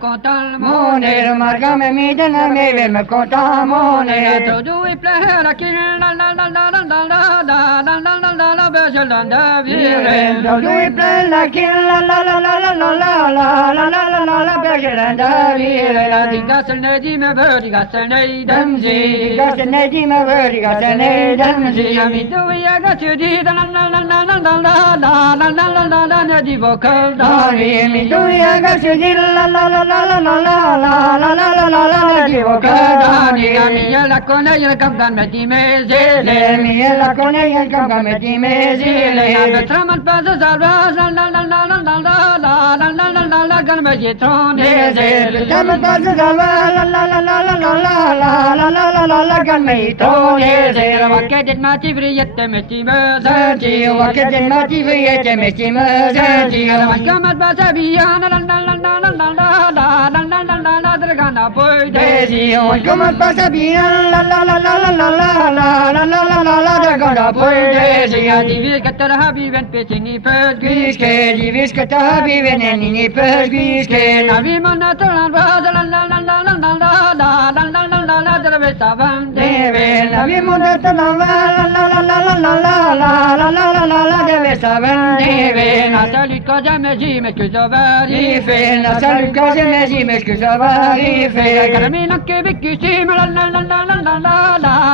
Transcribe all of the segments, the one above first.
Contant monnaie, marca me miden a me vel me contant monnaie. To do we play la kin la la la la la la la la la la la la la Bezelanda viren. To do we play la kin la la la la la la la la la la la la la Bezelanda viren. Die gassen ne die me ver, die gassen ne dem sie. Die gassen ne die me ver, die gassen ne dem sie. Ja mi do we ja gat die la la la la la la la la la la la la la ne die vocal da. Mi do we ja gat die la la la la la la la la la la la la equivocada ni la con ella el campan metí mesile mi la con ella el campan metí mesile la traman pasa salvas la la la la la la la la la la la la la gan mejitrone la traman pasa salvas la la la la la la la la la la la la la gan mejitrone la vaquet mati brillette metí mesile vaquet mati brillette metí mesile la vacamat pasa viana la la la la la la la la la la la dragana poi desi on come passa bien la la la la la la la la la la la la la dragana poi desi di visket habiven petingi pergiske di visket habiven ni pergiske na vi manata la la la la la la la la la la la la la la drevesta van deve na vi manata la la la la la la la la la la la la la drevesta van deve na salut cosa me ji me que ça va rife na salut cosa me ji me que ça va rife cammino che vicchissimo la la la la la la la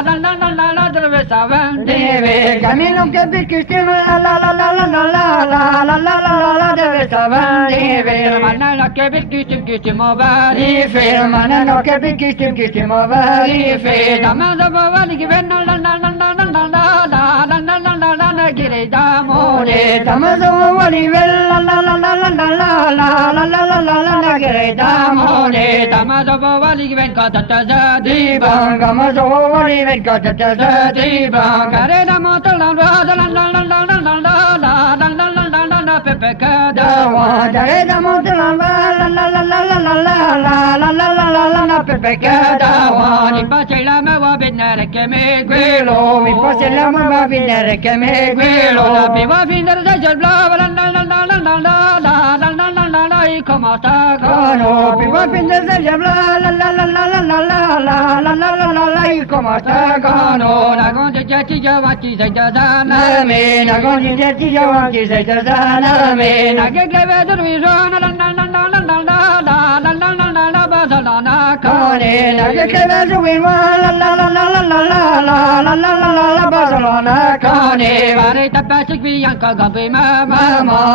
la la la la la drevesta van deve cammino che vicchissimo la la la la la la la la la la la drevesta van deve manana che vicchissimo va rife manana che vicchissimo va rife da manda va li che venno la la la la la la la la la la la la la che d'amore da manda va li la la la la la la la la la la la la la che d'amore da manda va li che vengo tata di banga ma va li vengo tata di banga re da moto la la la la la la la la la la la la la la la pepe cada wa re da moto la la la la la la la la la la la la la la la pepe cada wa ni pace la me va venire che me quello mi pace la me va venire che me quello la mi va venire da gel bla la la la la la la la la la la la la la come sta cano mi va venire da gel bla la la la la la la la la la la la la la come sta cano la gonje ci giovati sei da sana me la gonje ci giovati sei da sana me la che vedo risona la la la la la la la la la la la la basalana cane la che vedo la la la la la la la la la la la la la basalana cane vare tapasi bianca gambe mama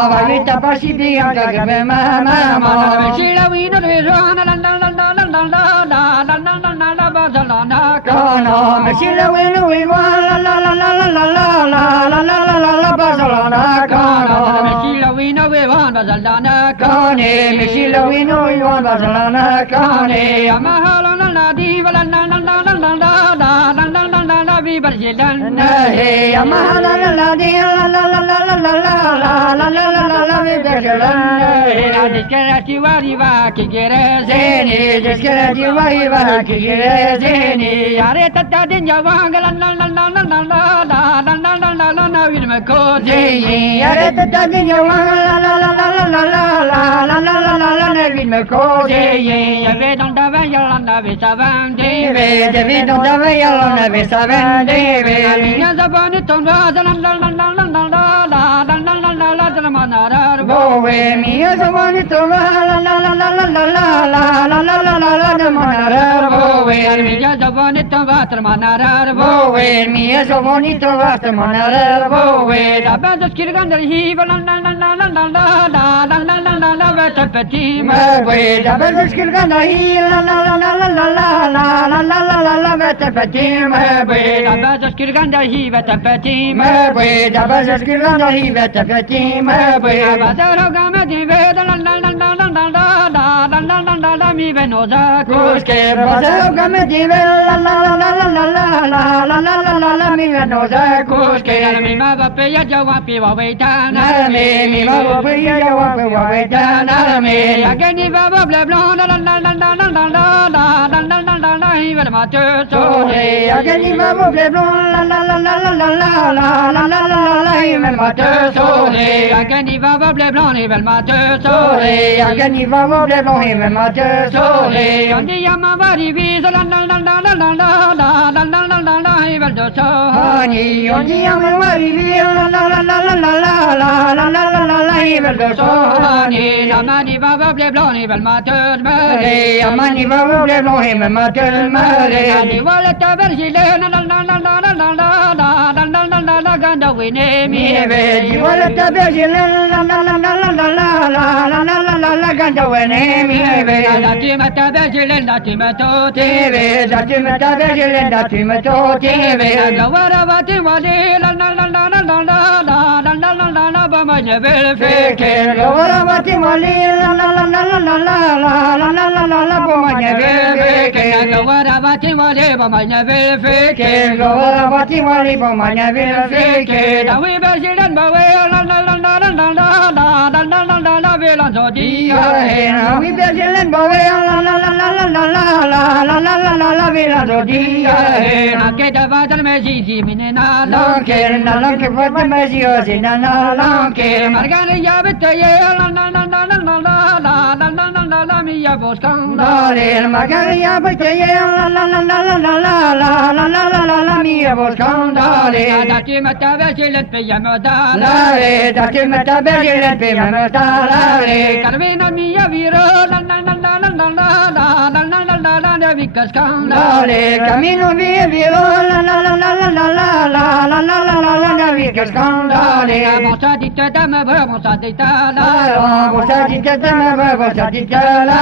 vare tapasi bianca gambe mama si la vino risona la la la la la la la la la la la la la basalana cane si la vino la la la la la la la la la la la la la basalana cane si la vino basalana cane si la vino basalana cane amahala la diva la la la la la la la la la la la la la vi bargelana hey amahala la diva la la la la la la la la la la la la vi bargelana la diskera ti va che gerezeni diskera ti va che gerezeni are tata dinja wanga la la la la la la la la la la la la la la vi me così are tata dinja wanga la la la la la la la la la la la la la vi me così ave non dava la nave savante vede non dava la nave savante mia zabone tonda la la la la la la la la la la la la la la manara bo we mi so bonito la la la la la la la la la la la la la de manara bo we mi so bonito va tra manara bo we mi so bonito va tra manara bo we da banda skirganda hi la la la la la la la la la la la la la va tapeti ma we da banda skirganda hi la la la la la la la la la la la la va tapeti ma we da banda skirganda hi va tapeti ma we da banda skirganda hi va tapeti ma we bazaro gamadi ve la la la la la la la la la la la la mi venosa kuske bazaro gamadi ve la la la la la la la la la la la la mi venosa kuske mi ma va pe ya jawa pe wa ve ta na mi ma va pe ya jawa pe wa ve ta na mi ageni va va bla bla la la la la la la la la la la la la la la hi va ma te so he ageni va va bla bla la la la la la la la la la la la la hi va ma te so he ageni va va bla bla hi va ma te so he ageni va va bla bla hi va ma te so he andi yama vari vi la la la la la la la la la la la la la hi va te so hani andi yama vari vi la la la la la la la la la la la la la hi va te so hani amani va va bla bla hi va ma te ma he amani va va bla bla hi va ma te ma he andi wala ta versi le la la la la la la la la la la la la la la ganda we ne mi ve di wala ta versi le la la la la la la la la la la la la la ganda we ne mi ve da ti ma ta versi le da ti ma to te ve da ti ma ta versi le da ti ma to te ve ga wara va ti wa le la la la la la la la la la la la la la ba ma ne ve fe ke ga wara va ti wa le la la la la la la la la la la la la ba ma ne ve fe ke ga wara va ti wa le ba ma ne ve fe ke ga wara va ti wa le ba ma ne ve fe ke da we ba si dan ba we la la la la la la la la la la la la la ve la so di ya he na we ba si dan ba we la la la la la la la la la la la la la ve la so di ya he na ke da ba dal me si si mi ne na la ke na la ke ba da me si o si na na la ke marga ne ya be te ye la la la la la la la la la la la la la mi ya vos kan la le marga ne ya be te ye la la la la la la la la la la la la la mi ya vos kan la le da ti ma ta be si le pe ya ma da la le da ti ma ta be si le pe ya ma da la le carvena mi ya viro la la la la la la la la la la la la la la vikas kan la le camino mi ya viro la la la la la la la la la la la la la la vikas kan la le mosa di te da me va mosa di ta la mosa di te da me va mosa di ta la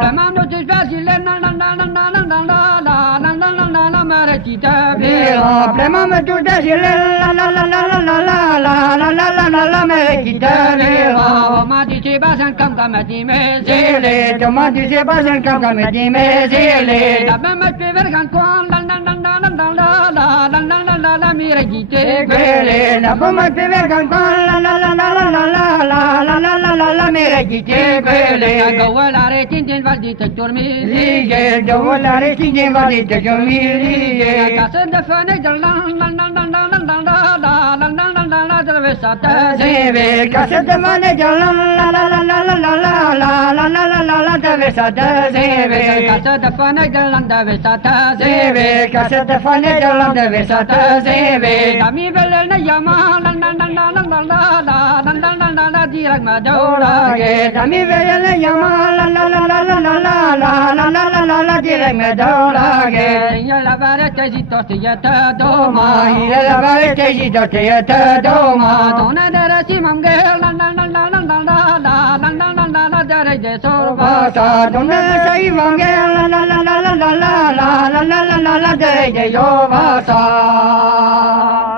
plemando ti svasi le la la la la la la la la la la la la la mare ti te viro plemando tu svasi le la la la la la la la la la la la la la mare ti te viro ma di se basan kam kam di me zele to ma di se basan kam kam di me zele da me me pe vergan con la la la la la la la la la la la la mi re ti te vele na po ma pe vergan con la la la la la la la la la la la la mi re ti te vele go la re tin tin val di te dormi lige go la re tin tin val di te dormi lige ka se de fa ne la la la la la la la la la la la la la atravessata zeve ka se de fa ne la la la la la la la la la la la la la la atravessata zeve ka se de fa ne la atravessata zeve ka se de fa ne la atravessata zeve da mi vele ne yama la la la la la la la la la la la la dirag ma dora ge da mi vele ne yama la la la la la la la la la la la la dirag ma dora ge ya la varete zitto ti ya ta doma ya la varete zitto ti ya ta doma dona dere si mamge la la la la la la la la la la la la la dere de sorba ta dona sai mamge la la la la la la la la la la la la dere de yo va sa